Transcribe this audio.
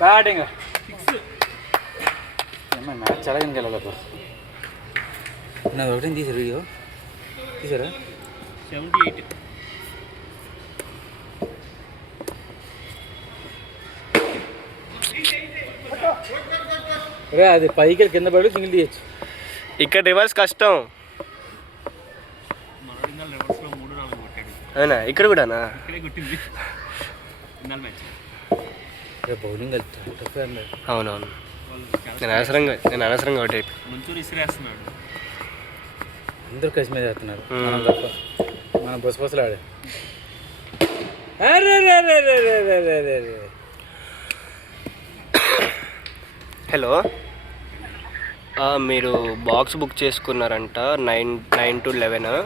Batting match చాలా వెళ్ళాలి. నాది ఒకటి తీసారు వీడియో తీసారా 78. రే అది పైకి కింద పడి సింగిల్ తీయచ్చు. ఇక్కడ రివర్స్ కష్టం. అవునా? ఇక్కడ కూడానా? బౌలింగ్ అవునవును. నేను అనవసరంగా ఒకటి అందరూ కలిసి మీద వేస్తున్నారు. మనం బొసలు ఆడే. హలో, మీరు బాక్స్ బుక్ చేసుకున్నారంట 9 to 11.